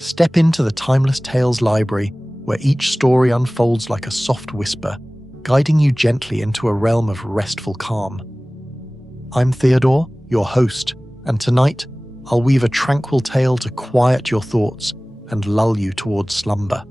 Step into the Timeless Tales library, where each story unfolds like a soft whisper, guiding you gently into a realm of restful calm. I'm Theodore, your host, and tonight I'll weave a tranquil tale to quiet your thoughts and lull you towards slumber.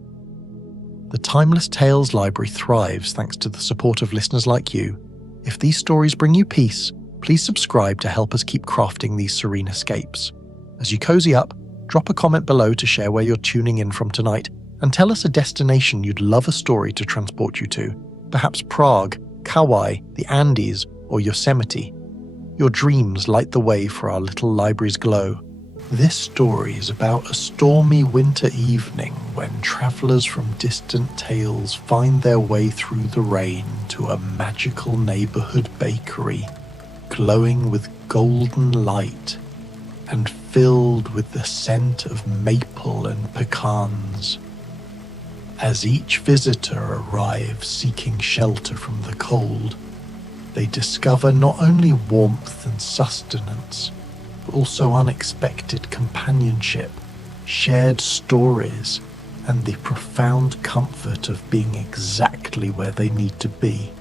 The Timeless Tales library thrives thanks to the support of listeners like you. If these stories bring you peace, please subscribe to help us keep crafting these serene escapes. As you cozy up, drop a comment below to share where you're tuning in from tonight, and tell us a destination you'd love a story to transport you to. Perhaps Prague, Kauai, the Andes, or Yosemite. Your dreams light the way for our little library's glow. This story is about a stormy winter evening when travelers from distant tales find their way through the rain to a magical neighborhood bakery, glowing with golden light and filled with the scent of maple and pecans. As each visitor arrives seeking shelter from the cold, they discover not only warmth and sustenance, but also unexpected companionship, shared stories, and the profound comfort of being exactly where they need to be.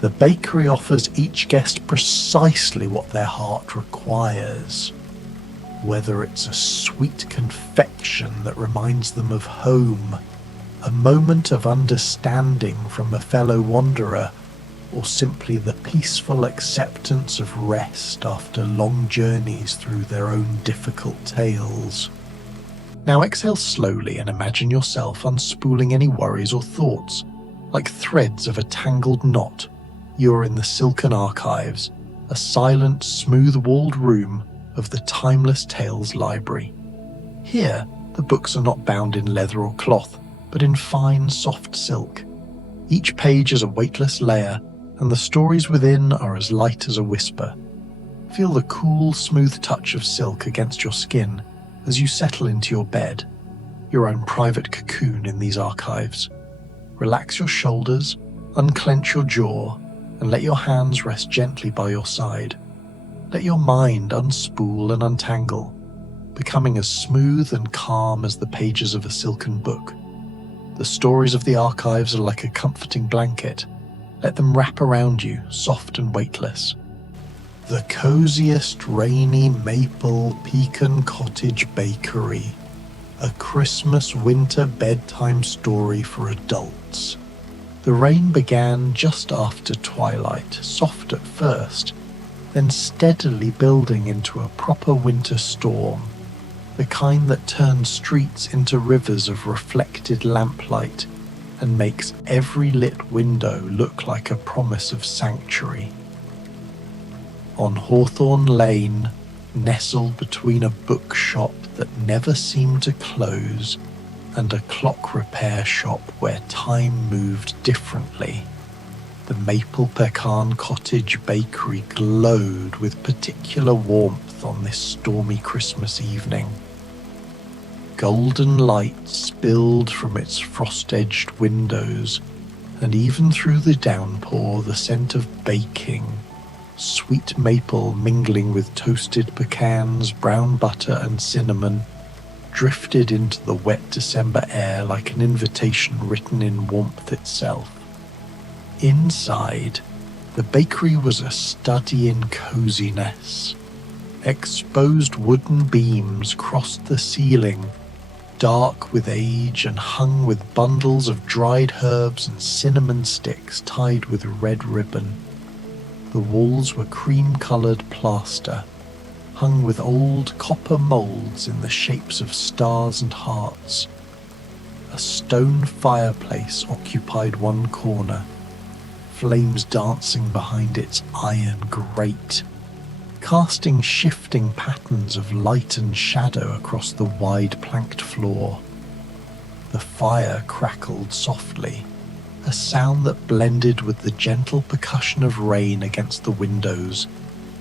The bakery offers each guest precisely what their heart requires. Whether it's a sweet confection that reminds them of home, a moment of understanding from a fellow wanderer, or simply the peaceful acceptance of rest after long journeys through their own difficult tales. Now exhale slowly and imagine yourself unspooling any worries or thoughts. Like threads of a tangled knot, you are in the silken archives, a silent, smooth-walled room of the Timeless Tales library. Here, the books are not bound in leather or cloth, but in fine, soft silk. Each page is a weightless layer, and the stories within are as light as a whisper. Feel the cool, smooth touch of silk against your skin as you settle into your bed, your own private cocoon in these archives. Relax your shoulders, unclench your jaw, and let your hands rest gently by your side. Let your mind unspool and untangle, becoming as smooth and calm as the pages of a silken book. The stories of the archives are like a comforting blanket. Let them wrap around you, soft and weightless. The Coziest rainy maple Pecan Cottage bakery, a Christmas Winter Bedtime Story for adults. The rain began just after twilight, soft at first, then steadily building into a proper winter storm, the kind that turns streets into rivers of reflected lamplight and makes every lit window look like a promise of sanctuary. On Hawthorne Lane, nestled between a bookshop that never seemed to close and a clock repair shop where time moved differently, the Maple Pecan Cottage bakery glowed with particular warmth on this stormy Christmas evening. Golden light spilled from its frost-edged windows, and even through the downpour the scent of baking, sweet maple mingling with toasted pecans, brown butter and cinnamon, drifted into the wet December air like an invitation written in warmth itself. Inside, the bakery was a study in coziness. Exposed wooden beams crossed the ceiling, dark with age and hung with bundles of dried herbs and cinnamon sticks tied with red ribbon. The walls were cream-coloured plaster, hung with old copper moulds in the shapes of stars and hearts. A stone fireplace occupied one corner, flames dancing behind its iron grate, casting shifting patterns of light and shadow across the wide planked floor. The fire crackled softly, a sound that blended with the gentle percussion of rain against the windows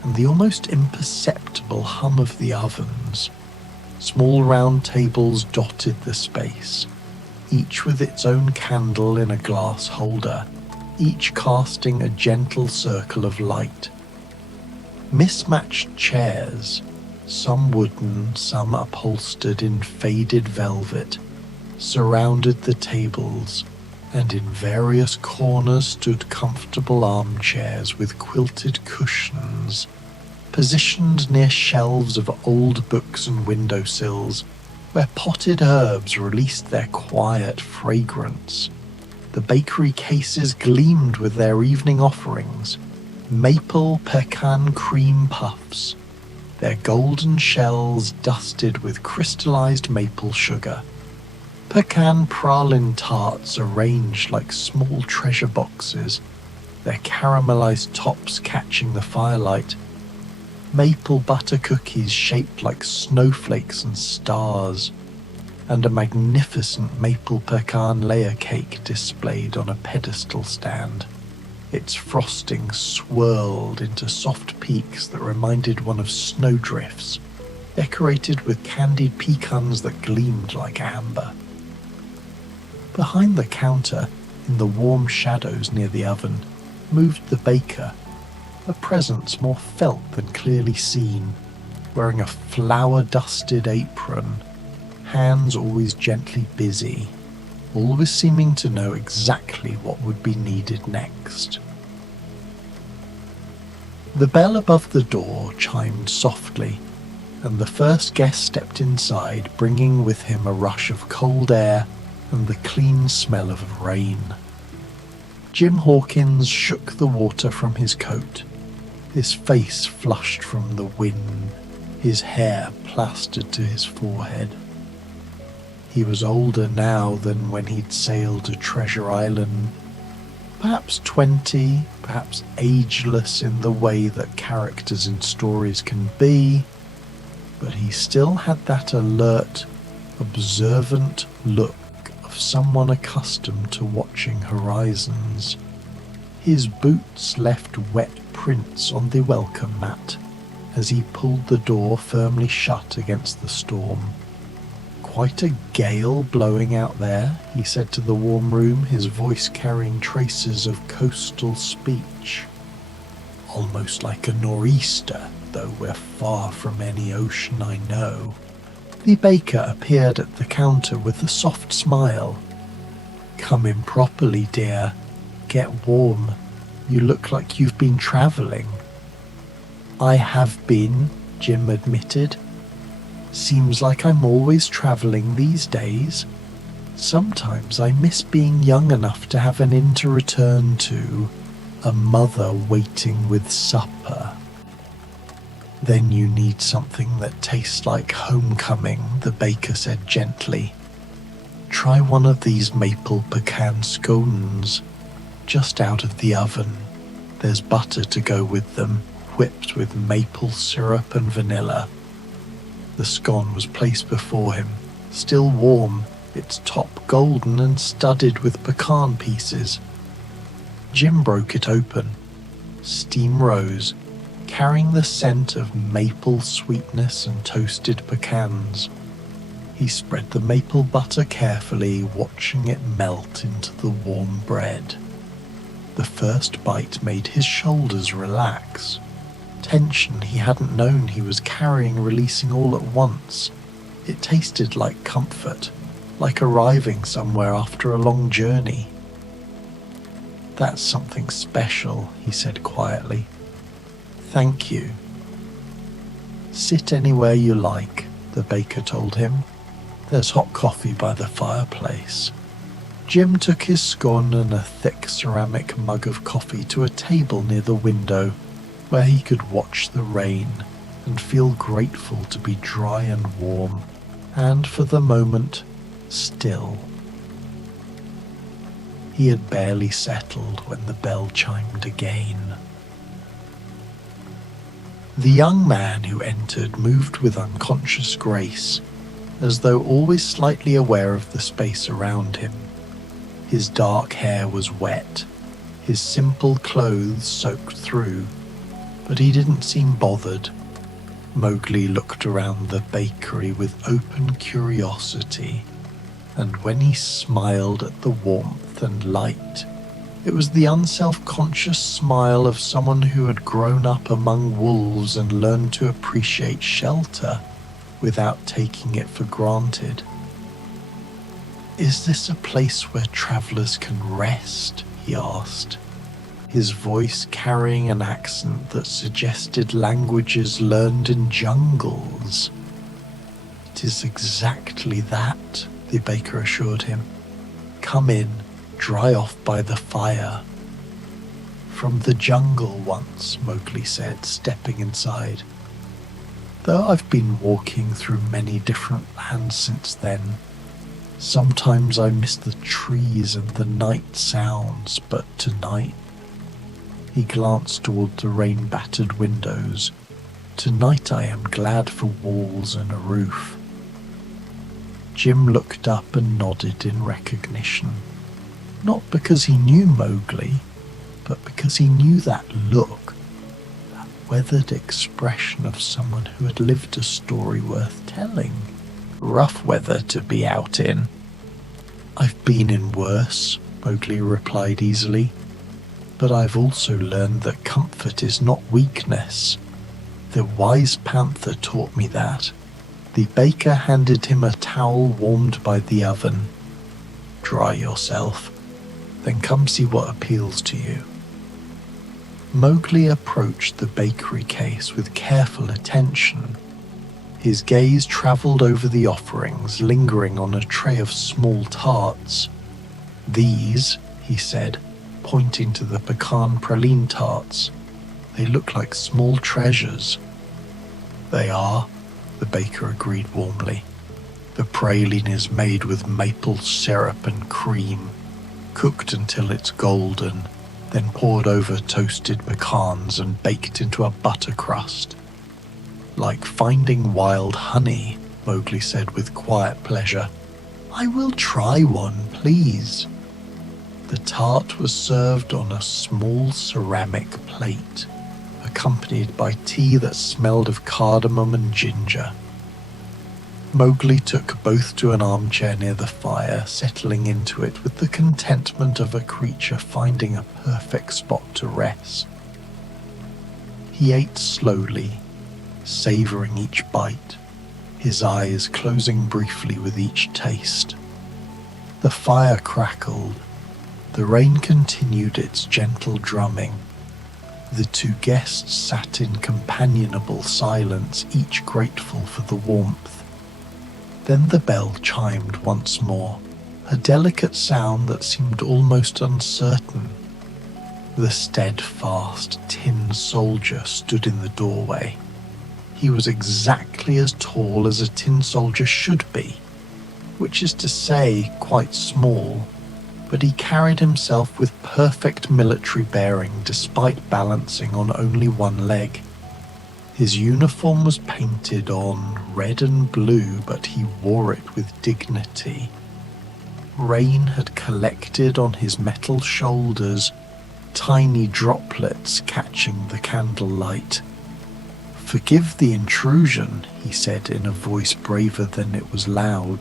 and the almost imperceptible hum of the ovens. Small round tables dotted the space, each with its own candle in a glass holder, each casting a gentle circle of light. Mismatched chairs, some wooden, some upholstered in faded velvet, surrounded the tables, and in various corners stood comfortable armchairs with quilted cushions, positioned near shelves of old books and windowsills, where potted herbs released their quiet fragrance. The bakery cases gleamed with their evening offerings, maple pecan cream puffs, their golden shells dusted with crystallized maple sugar, pecan pralin tarts arranged like small treasure boxes, their caramelized tops catching the firelight, maple butter cookies shaped like snowflakes and stars, and a magnificent maple pecan layer cake displayed on a pedestal stand. Its frosting swirled into soft peaks that reminded one of snowdrifts, decorated with candied pecans that gleamed like amber. Behind the counter, in the warm shadows near the oven, moved the baker, a presence more felt than clearly seen, wearing a flour-dusted apron, hands always gently busy, always seeming to know exactly what would be needed next. The bell above the door chimed softly, and the first guest stepped inside, bringing with him a rush of cold air and the clean smell of rain. Jim Hawkins shook the water from his coat, his face flushed from the wind, his hair plastered to his forehead. He was older now than when he'd sailed to Treasure Island, perhaps 20, perhaps ageless in the way that characters in stories can be, but he still had that alert, observant look of someone accustomed to watching horizons. His boots left wet prints on the welcome mat as he pulled the door firmly shut against the storm. "Quite a gale blowing out there," he said to the warm room, his voice carrying traces of coastal speech. "Almost like a nor'easter, though we're far from any ocean, I know." The baker appeared at the counter with a soft smile. "Come in properly, dear. Get warm. You look like you've been travelling." "I have been," Jim admitted. "Seems like I'm always travelling these days. Sometimes I miss being young enough to have an inn to return to, a mother waiting with supper." "Then you need something that tastes like homecoming," the baker said gently. "Try one of these maple pecan scones, just out of the oven. There's butter to go with them, whipped with maple syrup and vanilla." The scone was placed before him, still warm, its top golden and studded with pecan pieces. Jim broke it open. Steam rose, carrying the scent of maple sweetness and toasted pecans. He spread the maple butter carefully, watching it melt into the warm bread. The first bite made his shoulders relax. Tension he hadn't known he was carrying releasing all at once. It tasted like comfort, like arriving somewhere after a long journey. "That's something special," he said quietly. "Thank you." "Sit anywhere you like," the baker told him. "There's hot coffee by the fireplace." Jim took his scone and a thick ceramic mug of coffee to a table near the window, where he could watch the rain and feel grateful to be dry and warm, and for the moment, still. He had barely settled when the bell chimed again. The young man who entered moved with unconscious grace, as though always slightly aware of the space around him. His dark hair was wet, his simple clothes soaked through, but he didn't seem bothered. Mowgli looked around the bakery with open curiosity, and when he smiled at the warmth and light, It was the unself-conscious smile of someone who had grown up among wolves and learned to appreciate shelter without taking it for granted. "Is this a place where travelers can rest?" he asked, his voice carrying an accent that suggested languages learned in jungles. "It is exactly that," the baker assured him. "Come in, dry off by the fire." "From the jungle once," Mowgli said, stepping inside. "Though I've been walking through many different lands since then, sometimes I miss the trees and the night sounds, but tonight—" He glanced toward the rain-battered windows. "Tonight I am glad for walls and a roof." Jim looked up and nodded in recognition, not because he knew Mowgli, but because he knew that look, that weathered expression of someone who had lived a story worth telling. "Rough weather to be out in." "I've been in worse," Mowgli replied easily, "but I've also learned that comfort is not weakness. The wise panther taught me that." The baker handed him a towel warmed by the oven. "Dry yourself, then come see what appeals to you." Mowgli approached the bakery case with careful attention. His gaze travelled over the offerings, lingering on a tray of small tarts. "These," he said, pointing to the pecan praline tarts. "They look like small treasures." "They are," the baker agreed warmly. "The praline is made with maple syrup and cream, cooked until it's golden, then poured over toasted pecans and baked into a butter crust. Like finding wild honey," Mowgli said with quiet pleasure. "I will try one, please." The tart was served on a small ceramic plate, accompanied by tea that smelled of cardamom and ginger. Mowgli took both to an armchair near the fire, settling into it with the contentment of a creature finding a perfect spot to rest. He ate slowly, savouring each bite, his eyes closing briefly with each taste. The fire crackled. The rain continued its gentle drumming. The two guests sat in companionable silence, each grateful for the warmth. Then the bell chimed once more, a delicate sound that seemed almost uncertain. The steadfast tin soldier stood in the doorway. He was exactly as tall as a tin soldier should be, which is to say, quite small, but he carried himself with perfect military bearing despite balancing on only one leg. His uniform was painted on red and blue, but he wore it with dignity. Rain had collected on his metal shoulders, tiny droplets catching the candlelight. "Forgive the intrusion," he said in a voice braver than it was loud.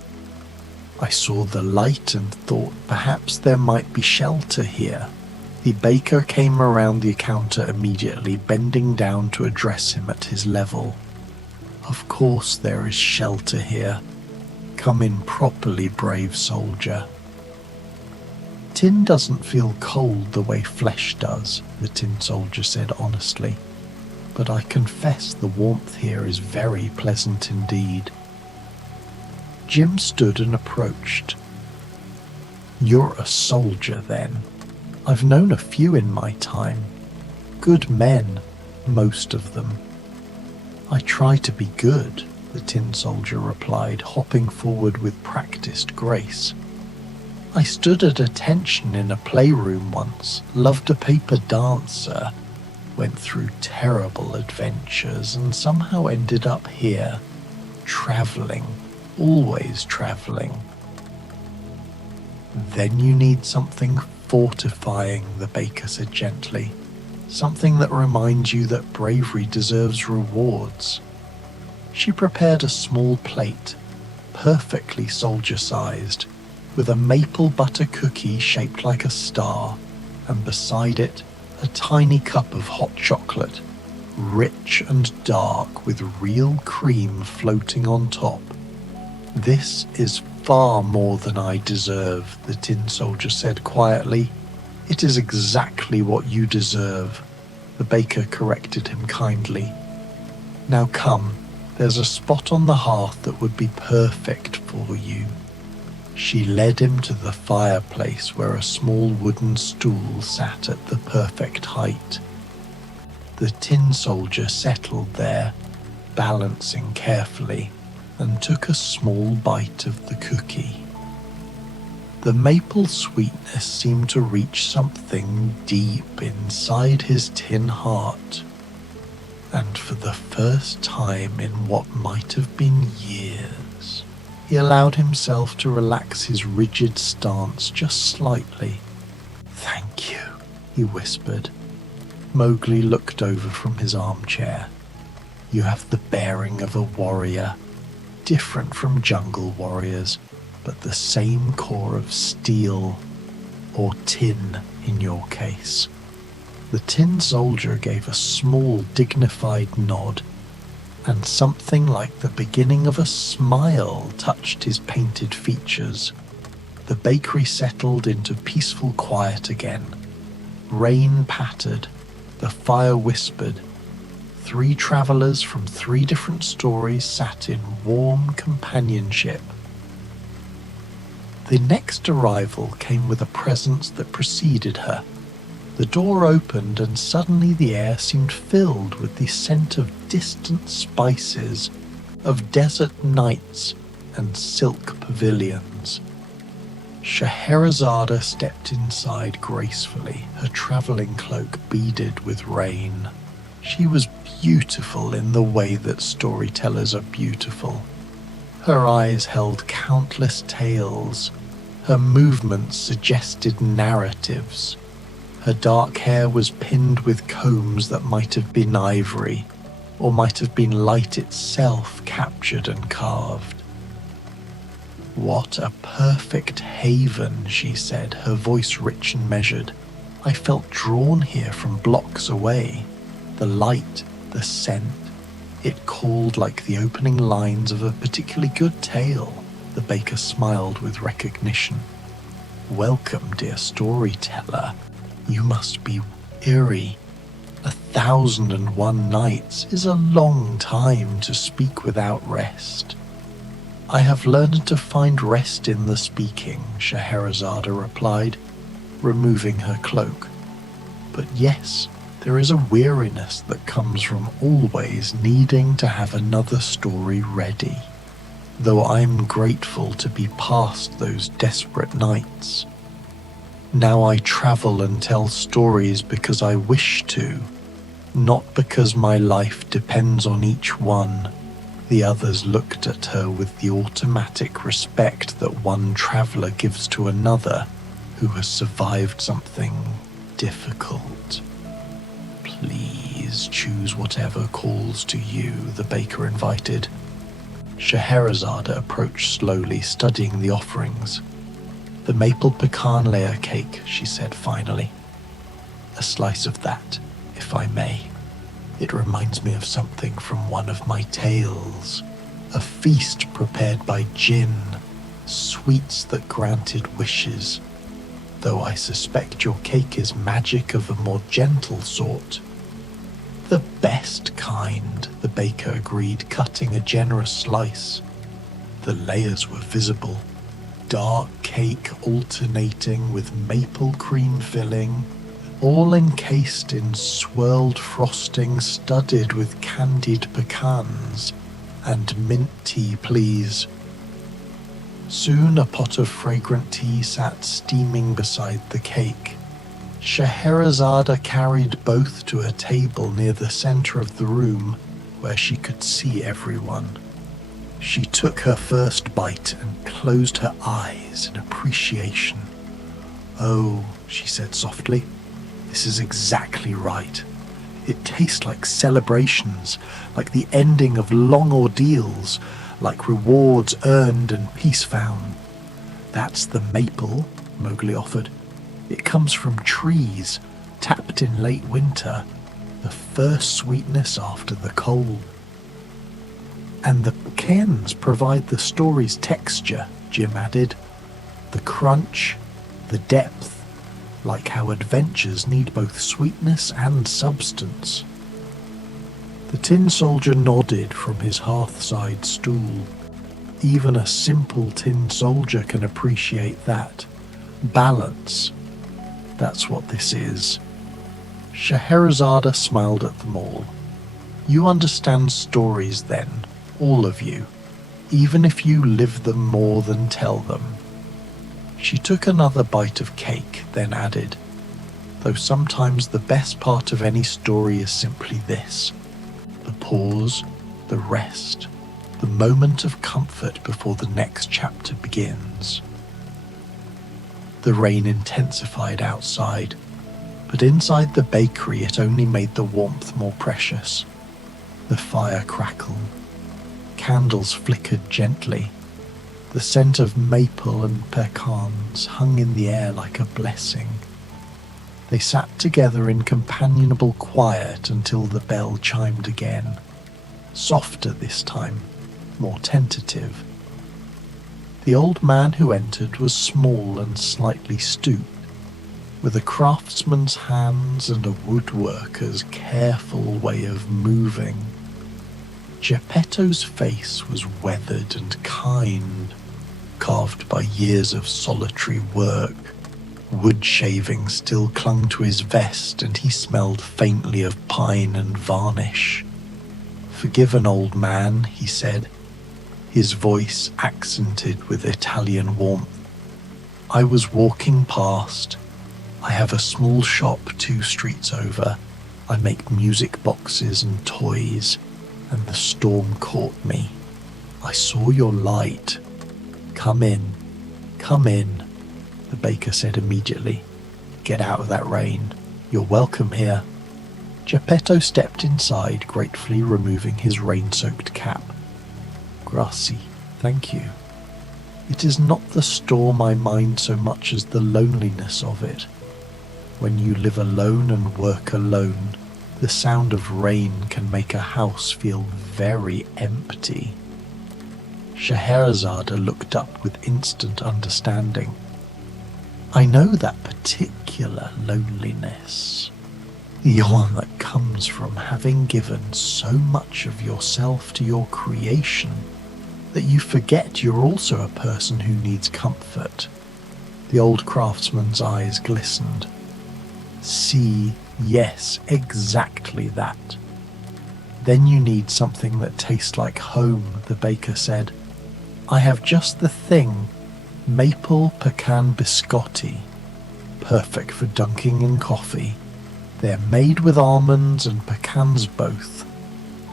"I saw the light and thought perhaps there might be shelter here." The baker came around the counter immediately, bending down to address him at his level. "Of course there is shelter here. Come in properly, brave soldier." "Tin doesn't feel cold the way flesh does," the tin soldier said honestly, "but I confess the warmth here is very pleasant indeed." Jim stood and approached. "You're a soldier, then? I've known a few in my time. Good men, most of them." "I try to be good," the tin soldier replied, hopping forward with practiced grace. "I stood at attention in a playroom once, loved a paper dancer, went through terrible adventures, and somehow ended up here, traveling, always traveling." "Then you need something fortifying," the baker said gently. "Something that reminds you that bravery deserves rewards." She prepared a small plate, perfectly soldier-sized, with a maple butter cookie shaped like a star, and beside it, a tiny cup of hot chocolate, rich and dark with real cream floating on top. "This is far more than I deserve," the tin soldier said quietly. "It is exactly what you deserve," the baker corrected him kindly. "Now come, there's a spot on the hearth that would be perfect for you." She led him to the fireplace where a small wooden stool sat at the perfect height. The tin soldier settled there, balancing carefully, and took a small bite of the cookie. The maple sweetness seemed to reach something deep inside his tin heart, and for the first time in what might have been years, he allowed himself to relax his rigid stance just slightly. "Thank you," he whispered. Mowgli looked over from his armchair. "You have the bearing of a warrior, different from jungle warriors, but the same core of steel, or tin in your case." The tin soldier gave a small, dignified nod, and something like the beginning of a smile touched his painted features. The bakery settled into peaceful quiet again. Rain pattered, the fire whispered. 3 travelers from 3 different stories sat in warm companionship. The next arrival came with a presence that preceded her. The door opened and suddenly the air seemed filled with the scent of distant spices, of desert nights and silk pavilions. Scheherazade stepped inside gracefully, her travelling cloak beaded with rain. She was beautiful in the way that storytellers are beautiful. Her eyes held countless tales. Her movements suggested narratives. Her dark hair was pinned with combs that might have been ivory, or might have been light itself captured and carved. "What a perfect haven," she said, her voice rich and measured. "I felt drawn here from blocks away. The light, the scent, it called like the opening lines of a particularly good tale." The baker smiled with recognition. "Welcome, dear storyteller. You must be weary. 1,001 nights is a long time to speak without rest." "I have learned to find rest in the speaking," Scheherazade replied, removing her cloak. "But yes, there is a weariness that comes from always needing to have another story ready, though I'm grateful to be past those desperate nights. Now I travel and tell stories because I wish to, not because my life depends on each one." The others looked at her with the automatic respect that one traveler gives to another who has survived something difficult. "Please choose whatever calls to you," the baker invited. Scheherazade approached slowly, studying the offerings. "The maple pecan layer cake," she said finally. "A slice of that, if I may. It reminds me of something from one of my tales. A feast prepared by Jinn, sweets that granted wishes. Though I suspect your cake is magic of a more gentle sort." "The best kind," the baker agreed, cutting a generous slice. The layers were visible. Dark cake alternating with maple cream filling, all encased in swirled frosting studded with candied pecans. "And mint tea, please." Soon a pot of fragrant tea sat steaming beside the cake. Scheherazade carried both to a table near the center of the room where she could see everyone. She took her first bite and closed her eyes in appreciation. "Oh," she said softly, "this is exactly right. It tastes like celebrations, like the ending of long ordeals, like rewards earned and peace found." "That's the maple," Mowgli offered. It comes from trees, tapped in late winter, the first sweetness after the cold. And the pecans provide the story's texture, Jim added. The crunch, the depth, like how adventures need both sweetness and substance. The tin soldier nodded from his hearthside stool. Even a simple tin soldier can appreciate that. Balance. That's what this is. Scheherazade smiled at them all. You understand stories then, all of you, even if you live them more than tell them. She took another bite of cake, then added, though sometimes the best part of any story is simply this, the pause, the rest, the moment of comfort before the next chapter begins. The rain intensified outside, but inside the bakery it only made the warmth more precious. The fire crackled. Candles flickered gently. The scent of maple and pecans hung in the air like a blessing. They sat together in companionable quiet until the bell chimed again, softer this time, more tentative. The old man who entered was small and slightly stooped, with a craftsman's hands and a woodworker's careful way of moving. Geppetto's face was weathered and kind, carved by years of solitary work. Wood shavings still clung to his vest, and he smelled faintly of pine and varnish. "Forgive an old man," he said, his voice accented with Italian warmth. "I was walking past. I have a small shop 2 streets over. I make music boxes and toys, and the storm caught me. I saw your light. Come in, come in," the baker said immediately. "Get out of that rain. You're welcome here." Geppetto stepped inside, gratefully removing his rain-soaked cap. "Grazie, thank you. It is not the storm I mind so much as the loneliness of it. When you live alone and work alone, the sound of rain can make a house feel very empty." Scheherazade looked up with instant understanding. "I know that particular loneliness. The one that comes from having given so much of yourself to your creation that you forget you're also a person who needs comfort." The old craftsman's eyes glistened. "See, yes, exactly that. Then you need something that tastes like home," the baker said. "I have just the thing, maple pecan biscotti, perfect for dunking in coffee. They're made with almonds and pecans both,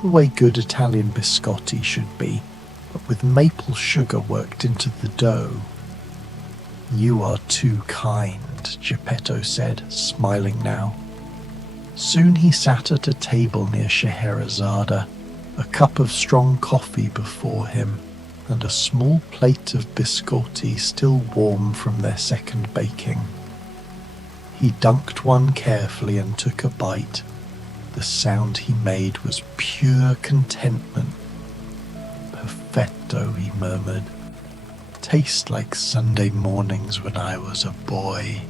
the way good Italian biscotti should be, but with maple sugar worked into the dough." "You are too kind," Geppetto said, smiling now. Soon he sat at a table near Scheherazade, a cup of strong coffee before him, and a small plate of biscotti still warm from their second baking. He dunked one carefully and took a bite. The sound he made was pure contentment. "Perfetto," he murmured. "Tastes like Sunday mornings when I was a boy,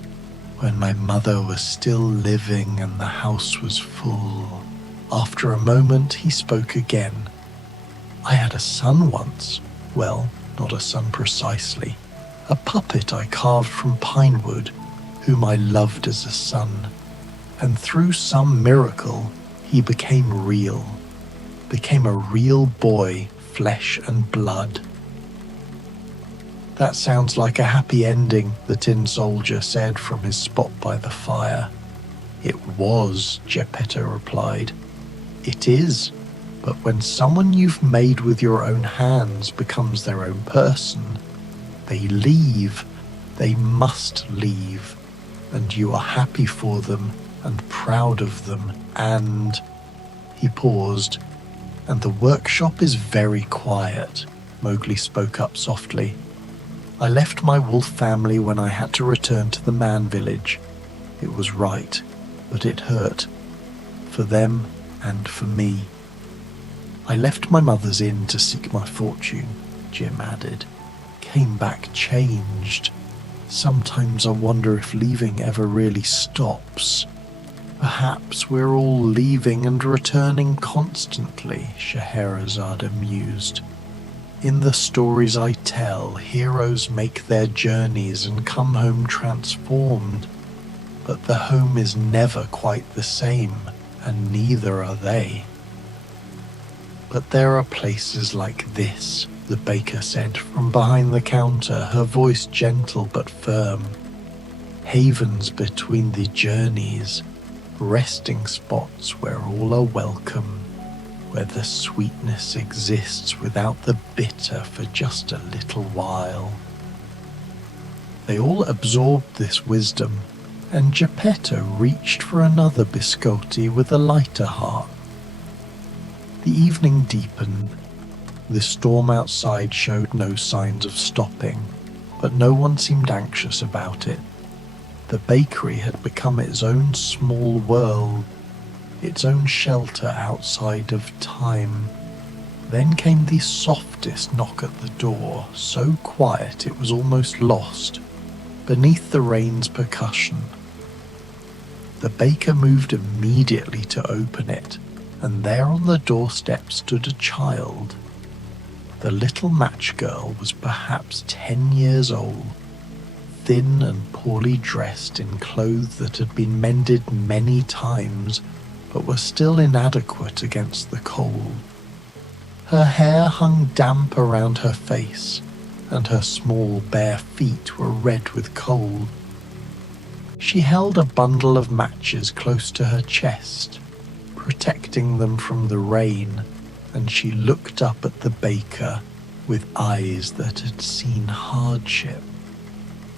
when my mother was still living and the house was full." After a moment he spoke again. "I had a son once. Well, not a son precisely. A puppet I carved from pine wood, whom I loved as a son. And through some miracle, he became real. Became a real boy, flesh and blood." "That sounds like a happy ending," the tin soldier said from his spot by the fire. "It was," Geppetto replied. "It is, but when someone you've made with your own hands becomes their own person, they leave, they must leave, and you are happy for them and proud of them, and—" He paused. "And the workshop is very quiet," Mowgli spoke up softly. I left my wolf family when I had to return to the man village. It was right, but it hurt. For them and for me. I left my mother's inn to seek my fortune, Jim added. Came back changed. Sometimes I wonder if leaving ever really stops. Perhaps we're all leaving and returning constantly, Scheherazade mused. In the stories I tell, heroes make their journeys and come home transformed, but the home is never quite the same, and neither are they. But there are places like this, the baker said from behind the counter, her voice gentle but firm. Havens between the journeys, resting spots where all are welcome, where the sweetness exists without the bitter for just a little while. They all absorbed this wisdom, and Geppetto reached for another biscotti with a lighter heart. The evening deepened. The storm outside showed no signs of stopping, but no one seemed anxious about it. The bakery had become its own small world, its own shelter outside of time. Then came the softest knock at the door, so quiet it was almost lost, beneath the rain's percussion. The baker moved immediately to open it, and there on the doorstep stood a child. The little match girl was perhaps 10 years old, thin and poorly dressed in clothes that had been mended many times, but were still inadequate against the cold. Her hair hung damp around her face, and her small bare feet were red with cold. She held a bundle of matches close to her chest, protecting them from the rain, and she looked up at the baker with eyes that had seen hardship,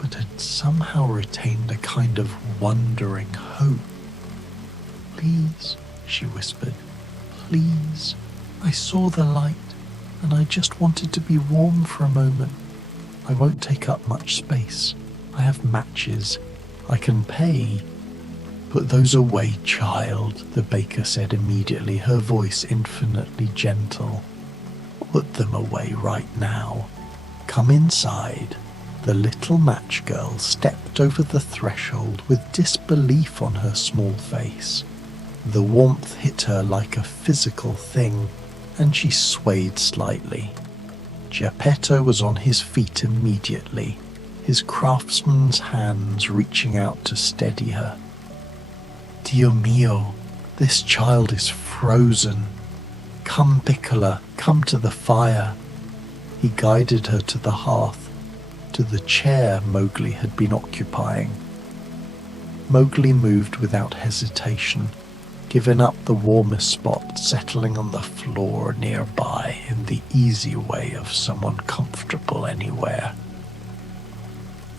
but had somehow retained a kind of wondering hope. "Please," she whispered, "please. I saw the light, and I just wanted to be warm for a moment. I won't take up much space. I have matches. I can pay." "Put those away, child," the baker said immediately, her voice infinitely gentle. "Put them away right now. Come inside." The little match girl stepped over the threshold with disbelief on her small face. The warmth hit her like a physical thing, and she swayed slightly. Geppetto was on his feet immediately, his craftsman's hands reaching out to steady her. "Dio mio, this child is frozen. Come, Piccola, come to the fire." He guided her to the hearth, to the chair Mowgli had been occupying. Mowgli moved without hesitation, giving up the warmest spot, settling on the floor nearby in the easy way of someone comfortable anywhere.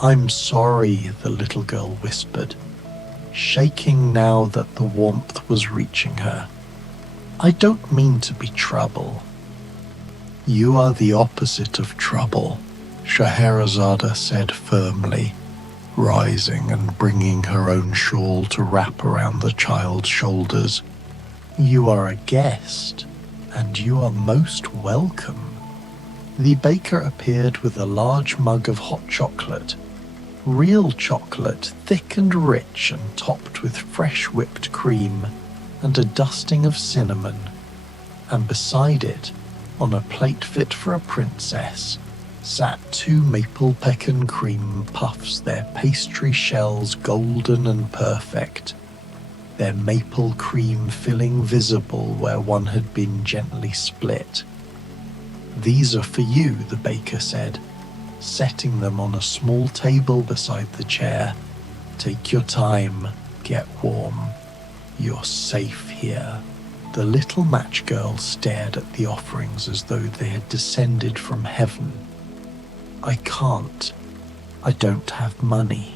"I'm sorry," the little girl whispered, shaking now that the warmth was reaching her. "I don't mean to be trouble." "You are the opposite of trouble," Scheherazade said firmly, rising and bringing her own shawl to wrap around the child's shoulders. "You are a guest, and you are most welcome." The baker appeared with a large mug of hot chocolate, real chocolate, thick and rich and topped with fresh whipped cream, and a dusting of cinnamon, and beside it, on a plate fit for a princess, sat 2 maple pecan cream puffs, their pastry shells golden and perfect, their maple cream filling visible where one had been gently split. "These are for you," the baker said, setting them on a small table beside the chair. "Take your time, get warm. You're safe here." The little match girl stared at the offerings as though they had descended from heaven. "I can't. I don't have money."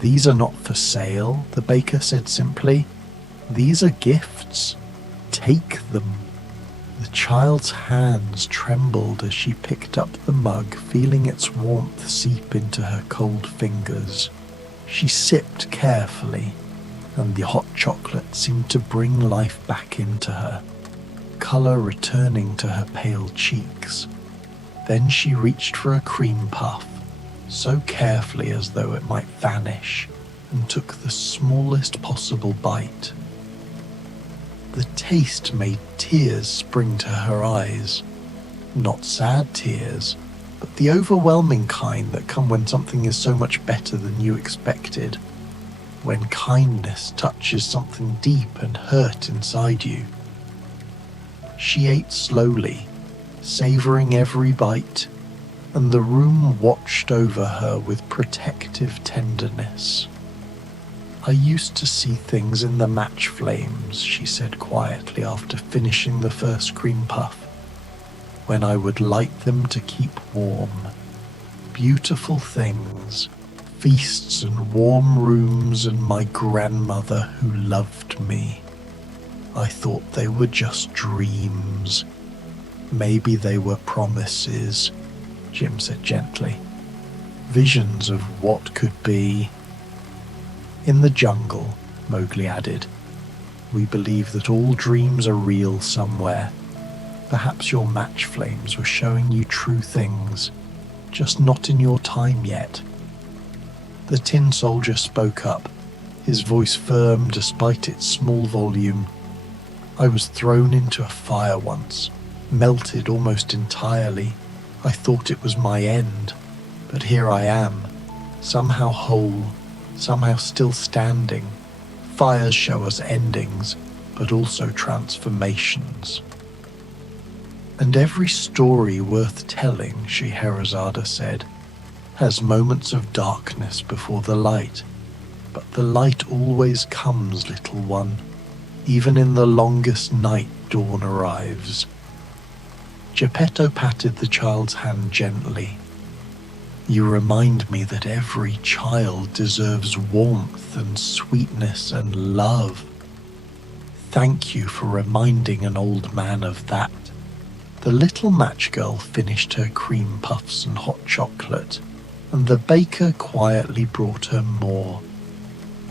"These are not for sale," the baker said simply. "These are gifts. Take them." The child's hands trembled as she picked up the mug, feeling its warmth seep into her cold fingers. She sipped carefully, and the hot chocolate seemed to bring life back into her, colour returning to her pale cheeks. Then she reached for a cream puff, so carefully as though it might vanish, and took the smallest possible bite. The taste made tears spring to her eyes. Not sad tears, but the overwhelming kind that come when something is so much better than you expected. When kindness touches something deep and hurt inside you. She ate slowly, savouring every bite, and the room watched over her with protective tenderness. "I used to see things in the match flames," she said quietly after finishing the first cream puff, "when I would light them to keep warm. Beautiful things, feasts and warm rooms and my grandmother who loved me. I thought they were just dreams. Maybe they were promises," Jim said gently. "Visions of what could be." "In the jungle," Mowgli added, "we believe that all dreams are real somewhere. Perhaps your match flames were showing you true things, just not in your time yet." The tin soldier spoke up, his voice firm despite its small volume. "I was thrown into a fire once, melted almost entirely. I thought it was my end, but here I am, somehow whole, somehow still standing. Fires show us endings, but also transformations." "And every story worth telling," Scheherazade said, "has moments of darkness before the light. But the light always comes, little one. Even in the longest night, dawn arrives." Geppetto patted the child's hand gently. "You remind me that every child deserves warmth and sweetness and love. Thank you for reminding an old man of that." The little match girl finished her cream puffs and hot chocolate, and the baker quietly brought her more.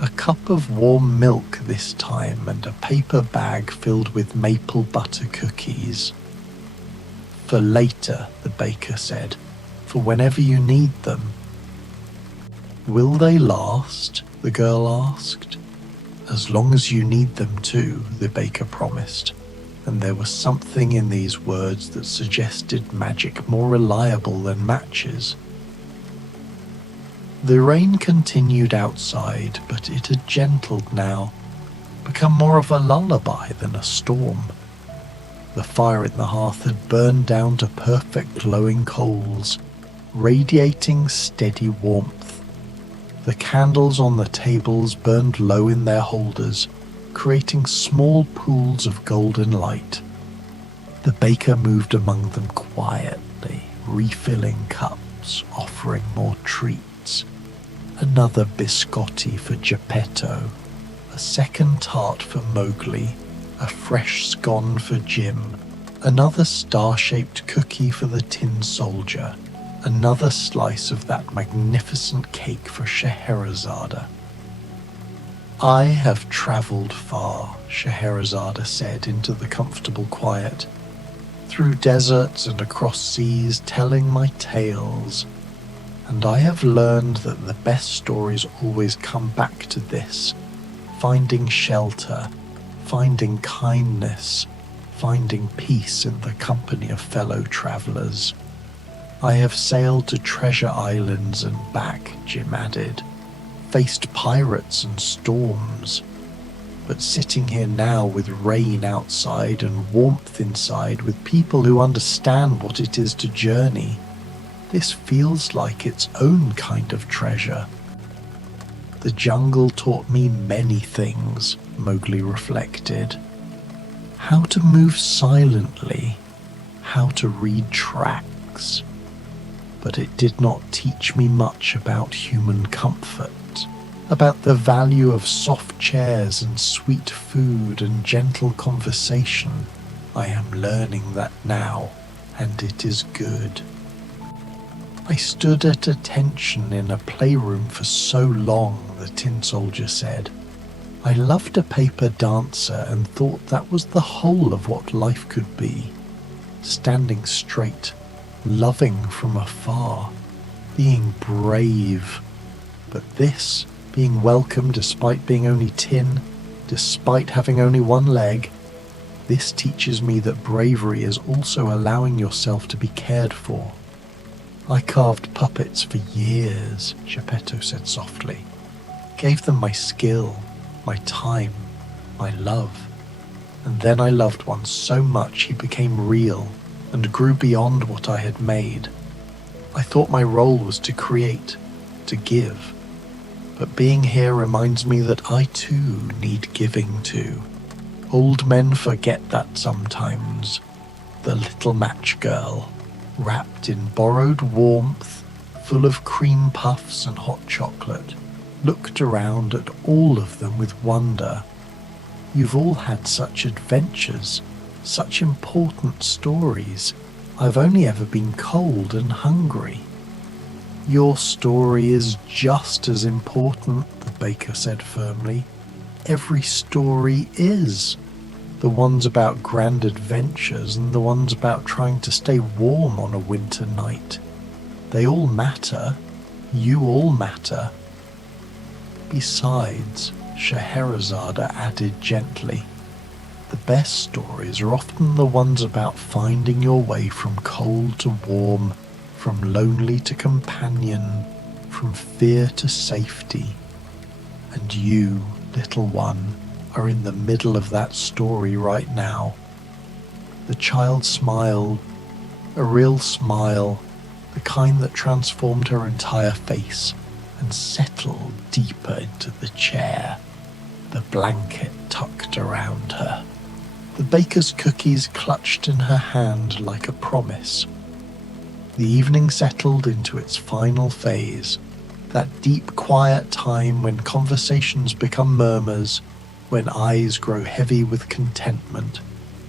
A cup of warm milk this time, and a paper bag filled with maple butter cookies. "For later," the baker said, "for whenever you need them." "Will they last?" the girl asked. "As long as you need them to," the baker promised, and there was something in these words that suggested magic more reliable than matches. The rain continued outside, but it had gentled now, become more of a lullaby than a storm. The fire in the hearth had burned down to perfect glowing coals, radiating steady warmth. The candles on the tables burned low in their holders, creating small pools of golden light. The baker moved among them quietly, refilling cups, offering more treats. Another biscotti for Geppetto, a second tart for Mowgli, a fresh scone for Jim, another star-shaped cookie for the tin soldier, another slice of that magnificent cake for Scheherazade. "I have travelled far," Scheherazade said into the comfortable quiet, "through deserts and across seas, telling my tales. And I have learned that the best stories always come back to this, finding shelter, finding kindness, finding peace in the company of fellow travellers. I have sailed to treasure islands and back," Jim added, "faced pirates and storms. But sitting here now with rain outside and warmth inside, with people who understand what it is to journey, this feels like its own kind of treasure." "The jungle taught me many things," Mowgli reflected. "How to move silently, how to read tracks. But it did not teach me much about human comfort, about the value of soft chairs and sweet food and gentle conversation. I am learning that now, and it is good. I stood at attention in a playroom for so long, the tin soldier said. I loved a paper dancer and thought that was the whole of what life could be. Standing straight, loving from afar, being brave. But this, being welcome despite being only tin, despite having only one leg, this teaches me that bravery is also allowing yourself to be cared for. I carved puppets for years, Geppetto said softly. Gave them my skill, my time, my love. And then I loved one so much he became real and grew beyond what I had made. I thought my role was to create, to give. But being here reminds me that I too need giving to. Old men forget that sometimes. The little match girl, wrapped in borrowed warmth, full of cream puffs and hot chocolate, looked around at all of them with wonder. You've all had such adventures, such important stories. I've only ever been cold and hungry. Your story is just as important, the baker said firmly. Every story is. The ones about grand adventures and the ones about trying to stay warm on a winter night. They all matter. You all matter. Besides, Scheherazade added gently, the best stories are often the ones about finding your way from cold to warm, from lonely to companion, from fear to safety. And you, little one, are in the middle of that story right now. The child smiled, a real smile, the kind that transformed her entire face and settled deeper into the chair, the blanket tucked around her. The baker's cookies clutched in her hand like a promise. The evening settled into its final phase, that deep, quiet time when conversations become murmurs, when eyes grow heavy with contentment,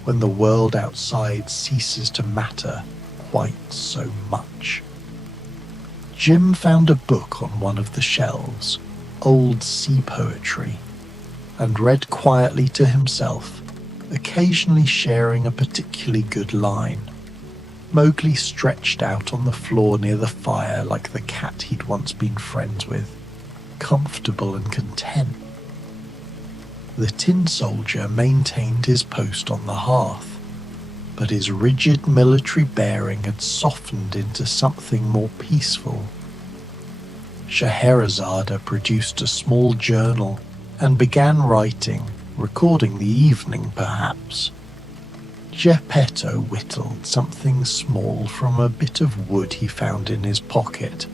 when the world outside ceases to matter quite so much. Jim found a book on one of the shelves, old sea poetry, and read quietly to himself, occasionally sharing a particularly good line. Mowgli stretched out on the floor near the fire like the cat he'd once been friends with, comfortable and content. The tin soldier maintained his post on the hearth, but his rigid military bearing had softened into something more peaceful. Scheherazade produced a small journal and began writing, recording the evening perhaps. Geppetto whittled something small from a bit of wood he found in his pocket,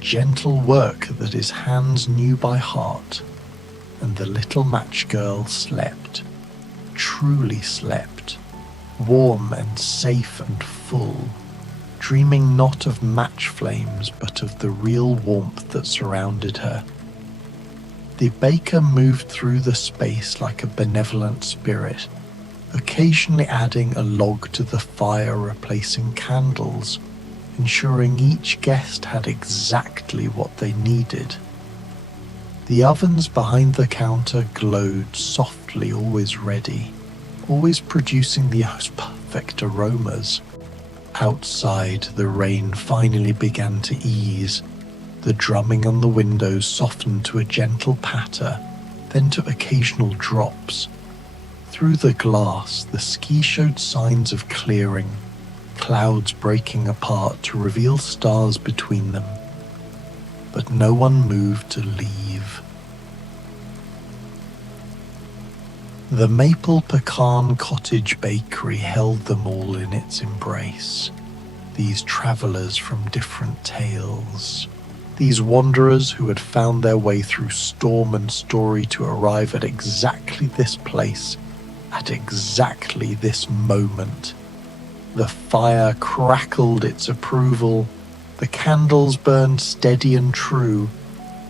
gentle work that his hands knew by heart, and the little match girl slept, truly slept, warm and safe and full, dreaming not of match flames but of the real warmth that surrounded her. The baker moved through the space like a benevolent spirit, occasionally adding a log to the fire, replacing candles, ensuring each guest had exactly what they needed. The ovens behind the counter glowed softly, always ready, always producing the most perfect aromas. Outside, the rain finally began to ease. The drumming on the windows softened to a gentle patter, then to occasional drops. Through the glass, the ski showed signs of clearing, clouds breaking apart to reveal stars between them. But no one moved to leave. The Maple Pecan Cottage bakery held them all in its embrace. These travellers from different tales. These wanderers who had found their way through storm and story to arrive at exactly this place, at exactly this moment. The fire crackled its approval, the candles burned steady and true,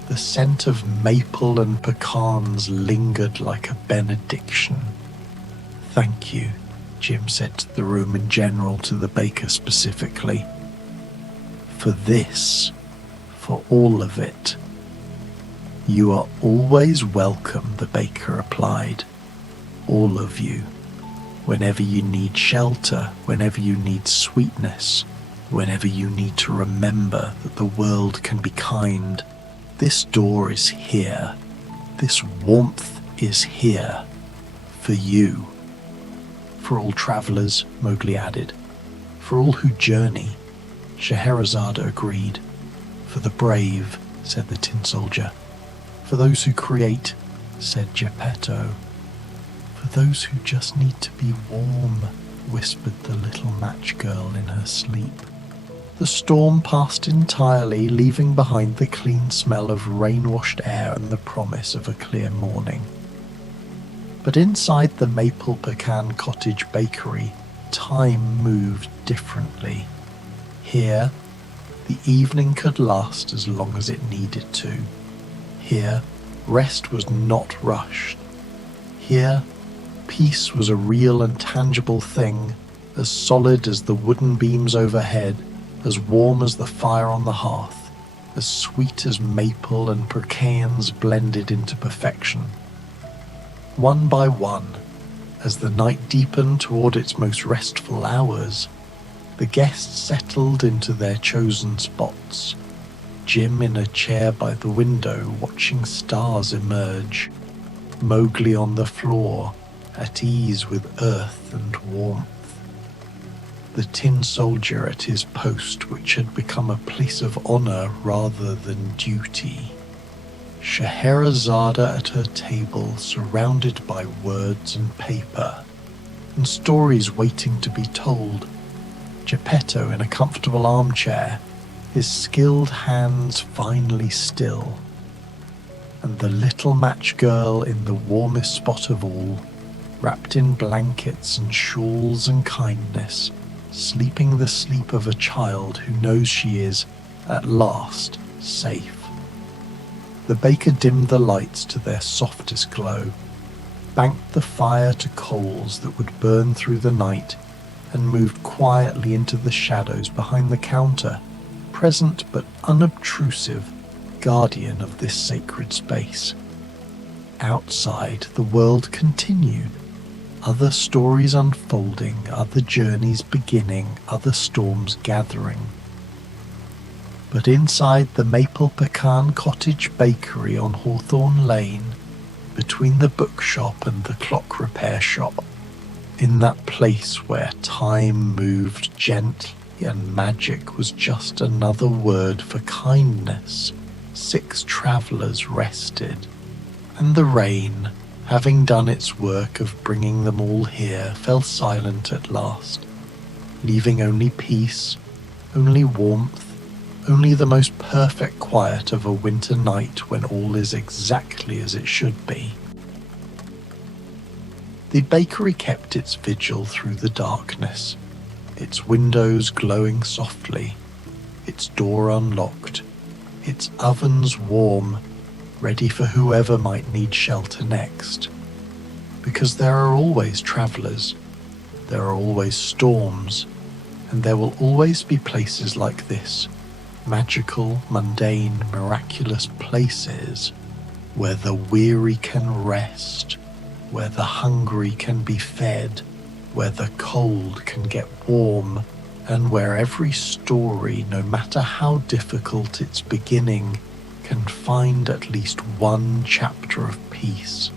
the scent of maple and pecans lingered like a benediction. Thank you, Jim said to the room in general, to the baker specifically. For this, for all of it. You are always welcome, the baker replied. All of you. Whenever you need shelter, whenever you need sweetness, whenever you need to remember that the world can be kind, this door is here. This warmth is here. For you. For all travellers, Mowgli added. For all who journey, Scheherazade agreed. For the brave, said the Tin Soldier. For those who create, said Geppetto. For those who just need to be warm, whispered the little match girl in her sleep. The storm passed entirely, leaving behind the clean smell of rain-washed air and the promise of a clear morning. But inside the Maple Pecan Cottage bakery, time moved differently. Here, the evening could last as long as it needed to. Here, rest was not rushed. Here, peace was a real and tangible thing, as solid as the wooden beams overhead, as warm as the fire on the hearth, as sweet as maple and pecans blended into perfection. One by one, as the night deepened toward its most restful hours, the guests settled into their chosen spots. Jim in a chair by the window watching stars emerge, Mowgli on the floor, at ease with earth and warmth. The Tin Soldier at his post, which had become a place of honor rather than duty. Scheherazade at her table, surrounded by words and paper, and stories waiting to be told. Geppetto in a comfortable armchair, his skilled hands finally still. And the little match girl in the warmest spot of all, wrapped in blankets and shawls and kindness, sleeping the sleep of a child who knows she is, at last, safe. The baker dimmed the lights to their softest glow, banked the fire to coals that would burn through the night, and moved quietly into the shadows behind the counter, present but unobtrusive, guardian of this sacred space. Outside, the world continued. Other stories unfolding, other journeys beginning, other storms gathering. But inside the Maple Pecan Cottage bakery on Hawthorne Lane, between the bookshop and the clock repair shop, in that place where time moved gently and magic was just another word for kindness, 6 travellers rested, and the rain, having done its work of bringing them all here, fell silent at last, leaving only peace, only warmth, only the most perfect quiet of a winter night when all is exactly as it should be. The bakery kept its vigil through the darkness, its windows glowing softly, its door unlocked, its ovens warm, ready for whoever might need shelter next. Because there are always travellers, there are always storms, and there will always be places like this, magical, mundane, miraculous places where the weary can rest, where the hungry can be fed, where the cold can get warm, and where every story, no matter how difficult its beginning, can find at least one chapter of peace.